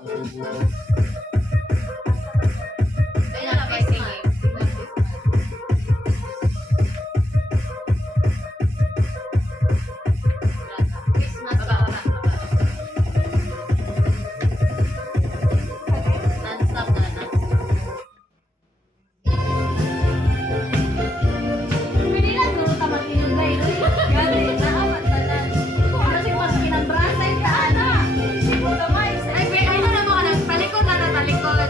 Ay, nalabay singing. Christmas. Baba. Non-stop na, non-stop. Pwede lang guro ka mag-inugay. Gani, naamat tanan. Ano si mas pinagbrasay ka, ana? Hindi mo gamay. Ay, wait, ano na mga nagtalikod na talikod.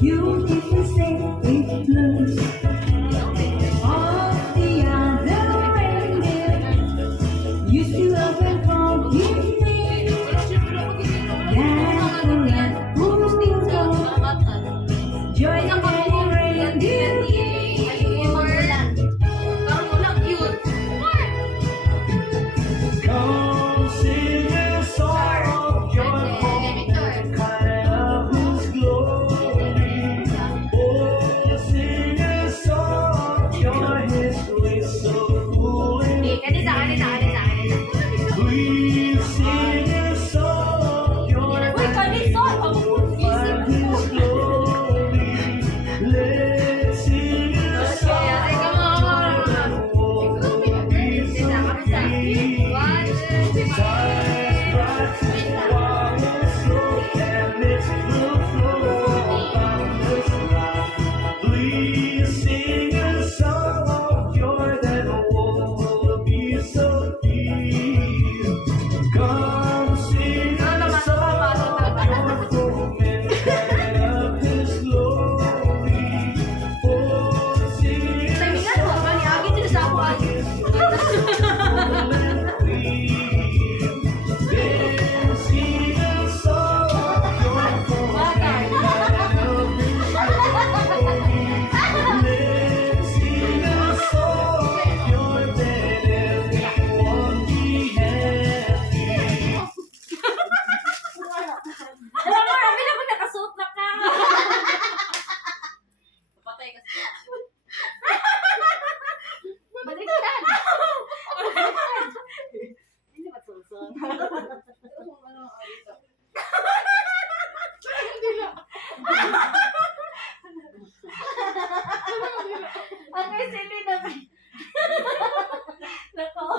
Beautiful say it blooms. All the other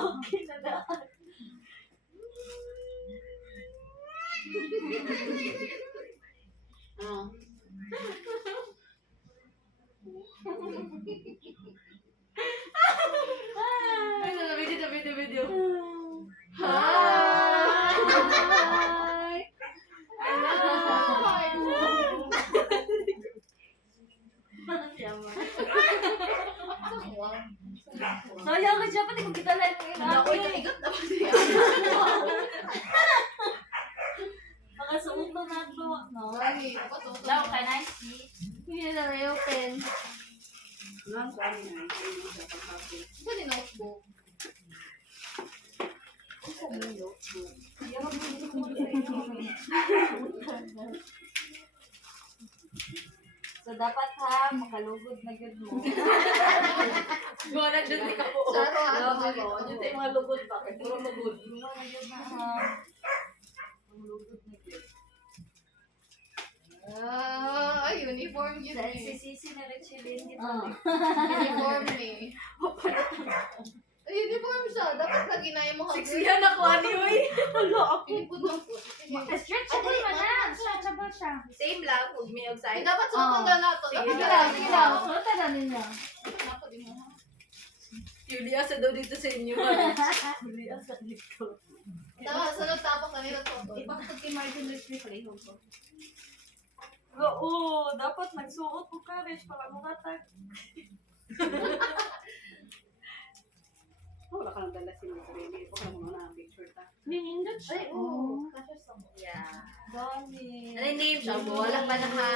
Okay na na. Oh. Video. Hi! Sayang ka siya, pati kung kita lang yung Ako ikot na ba siya? Makasuot na nato, no? Ay, pato. Daw ka na, hindi na na-open. Ito ni notebook. So, dapat ha, makalugod na good mo. Gawin na dyan ka po. Sa araw-araw. Yun tayo mga lugod ba? Puro lugod. Mga lugod na ha. Ang lugod na good. Ay, uniform yun Dahil eh. sisisi na rin siya din dito. Uniform eh. Ay, uniform siya. Dapat lagi na yung mga Siksihan ako, anyway. Pinipod ng foot. Stretchable man na. Stretchable siya. Same lang, kung may outside. Dapat suotong na nato. Sige Dapat lang, sige lang. Suotan na ninyo. Ako din mo. Julia, sa daw dito sa inyo. Julia sa dito. Tapos, sunod tapos kanila to. Ipakatag kay Martin Luis Pareho ko. Oo, dapat nagsuot ko courage para makatag. Wala ka nang dala si Miss Rene. Huwag ka muna ang picture ta. Nindot siya. Ay, oo. Kasya sa mo. Yeah. Dami. Ano yung name siya? Wala pa na ha.